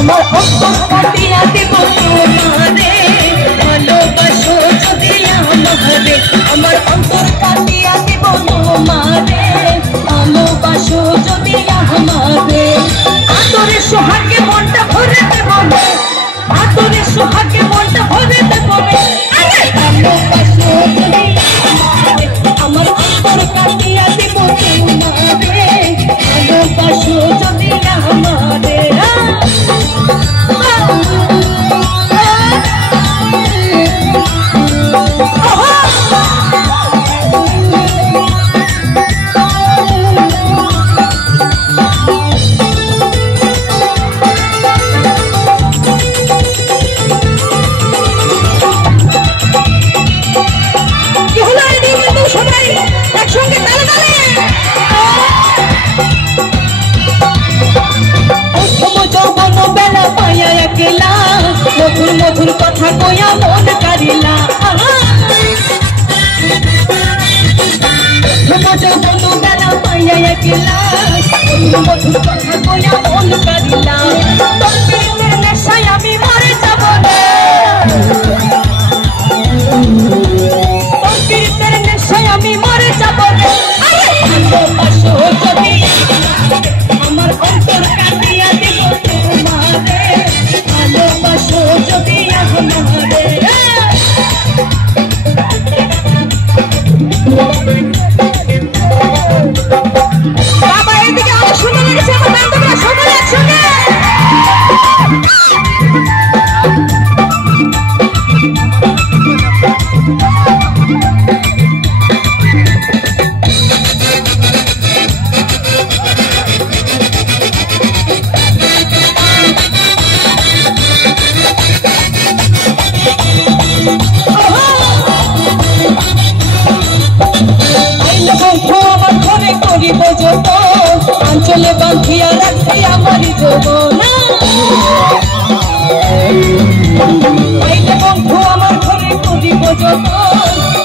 আমার অন্তর কাটিয়া দিব তোমারে ভালোবাসো যদি আমারে আমার অন্তর কাটিয়া দিব তোমারে ভালোবাসো যদি আমারে আদরে সোহাগে মনটা ভরে দেব আদরে সোহাগে মনটা ভরে দেব ভালোবাসো যদি আমার অন্তর কাটিয়া দিব তোমারে ভালোবাসো যদি আমারে মধুর মধুর কথা কইয়া মন কারিলা বন্ধু বেলা পাইয়া একলা মধুর মধুর কথা কইয়া মন কারিলা তোর প্রেমের নেশায় আমি মরে যাব তোর প্রেমের নেশায় আমি মরে যাব ভালোবাসো যদি আমার অন্তর কাটিয়া দিব তোমারে ভালোবাসো যদি আমারে বাবা এদিকে আমার শুনে লেগেছে আমার বান্ধবরা শুনে একসঙ্গে আঞ্চলে বাঁধিয়া রাখি আমার যৌবনা বন্ধু আমার ঘরে করিব যত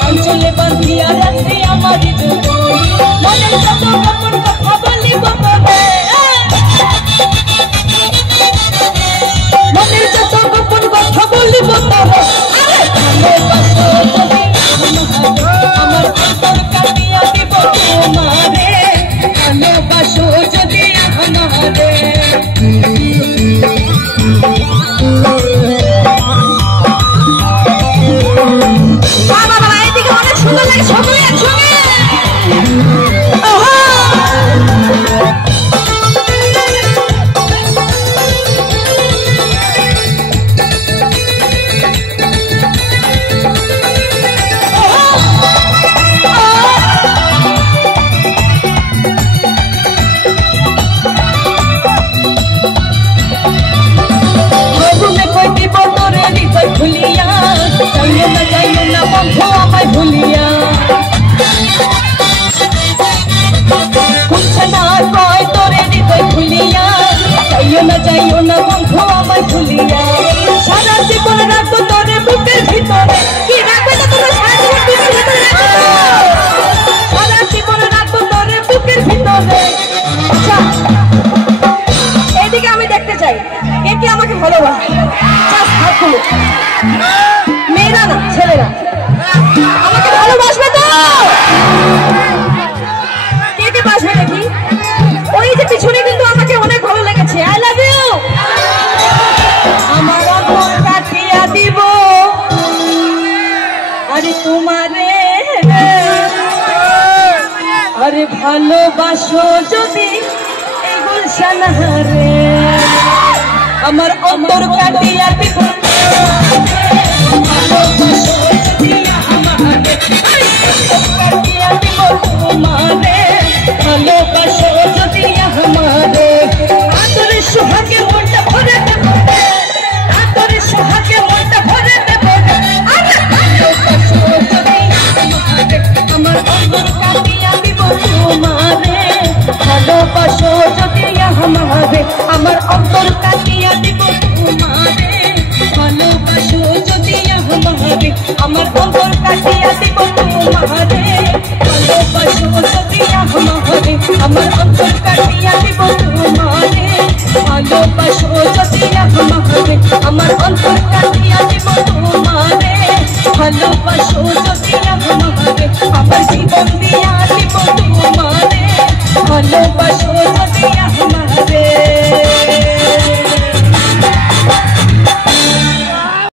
আঞ্চলে বাঁধিয়া রাখি আমার যৌবন মনের যত গোপন কথা বলিব মনের যত গোপন কথা বলিব আমার অন্তর কাটিয়া দিব তোমারে ভালোবাসো যদি আমারে বাবা বাবা এদিকে অনেক সুন্দর লাগে সবাই একসঙ্গে ভুলিয়া কুছ না কয় তোরে হৃদয় ভুলিয়া যাইও না বন্ধু আমায় ভুলিয়া সারা জীবন রাখবো তোরে বুকের ভিতরে কি রাখবে না তোরে সারা জীবন রাখবো তোরে বুকের ভিতরে আচ্ছা এদিকে আমি দেখতে চাই কে কি আমাকে ভালোবাসে মেয়েরা না ছেলেরা আমাকে ভালোবাসবে তো কে কে বাসবে নাকি ওই যে পিছনে কিন্তু আমাকে অনেক ভালো লেগেছে আই লাভ ইউ আমার অন্তর কাটিয়া দিব আরে তোমারে আরে ভালোবাসো যদি এই গুলশান হারে আমার অন্তর কাটিয়া দিব ভালোবাসো যদি ভালোবাসো যদি আমারে আদরে সোহাগে মনটা ভরে দেব আদরে সোহাগে মনটা ভরে দেব ভালোবাসো যদি আমার অন্তর কাটিয়া দিব তোমারে ভালোবাসো যদি আমারে আমার অন্তর কাটিয়া দিব তোমারে আমার অন্তর